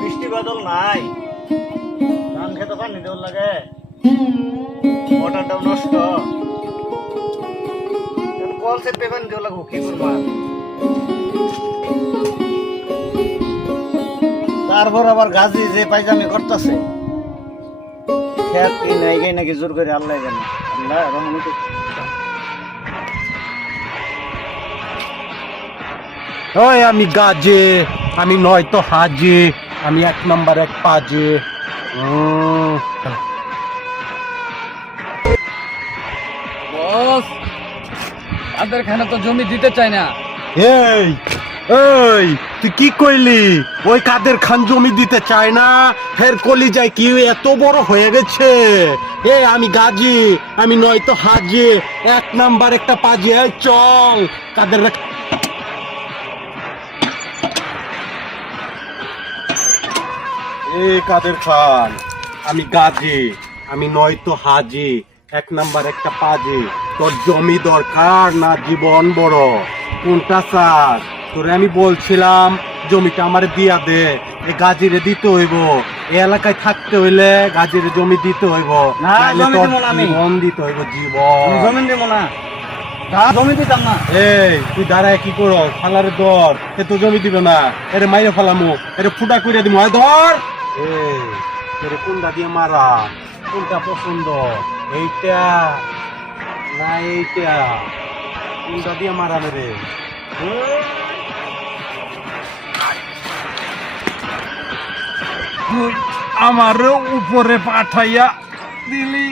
বৃষ্টি বাদল নাই, ধান খেতে পানি দেওয়ার লাগে, মোটরটাও নষ্ট, কল সেট পেপার দেওয়া লাগবো, কি করবো? তারপর আবার গাজি যে পাইজামি করতেছে, খেত কি নাই গে নাকি জোর করে আল্লাহ জানে। আল্লাহ রহমতে ওই আমি গাজে, আমি নয়তো হাজে, আমি 1 নাম্বার 1 পাজে। বস, তাদের খানে তো জমি দিতে চায় না। এই এই তুই কি কইলি? ওই কাদের খান জমি দিতে চায় না? ফের কলি যায় কি এত বড় হয়ে গেছে? এই আমি গাজী, আমি নয়তো হাজে, 1 নাম্বার একটা পাজে। এই চল কাদের এই কাদের খান, আমি গাজী, আমি নয়তো হাজি, 1 নাম্বার একটা পাজে। তোর জমি দরকার না জীবন বড়? কোনটা চাস? তোরে আমি বলছিলাম জমিটা আমারে দিয়া দে, এই গাজীরে দিতে হইব, এই এলাকায় থাকতে হইলে গাজীরে জমি দিতে হইব, না, নাইলে জমি তোর দিব না আমি। জীবন দিতে হইব, জীবন। জমি দিব না, জমি দিতাম না। এই তুই দাঁড়ায় কি করো? ফালারে ধর, এ তো জমি দিবে না, এরে মাইরে ফালামু, এরে ফুটা কইরা দিমু। হয় ধর। এই এরে কোনটা দিয়ে মারা? কোনটা পছন্দ? এইটা না এইটা? কোনটা দিয়ে মারা রে? তুই আমার উপরে পাঠাইয়া দিলি।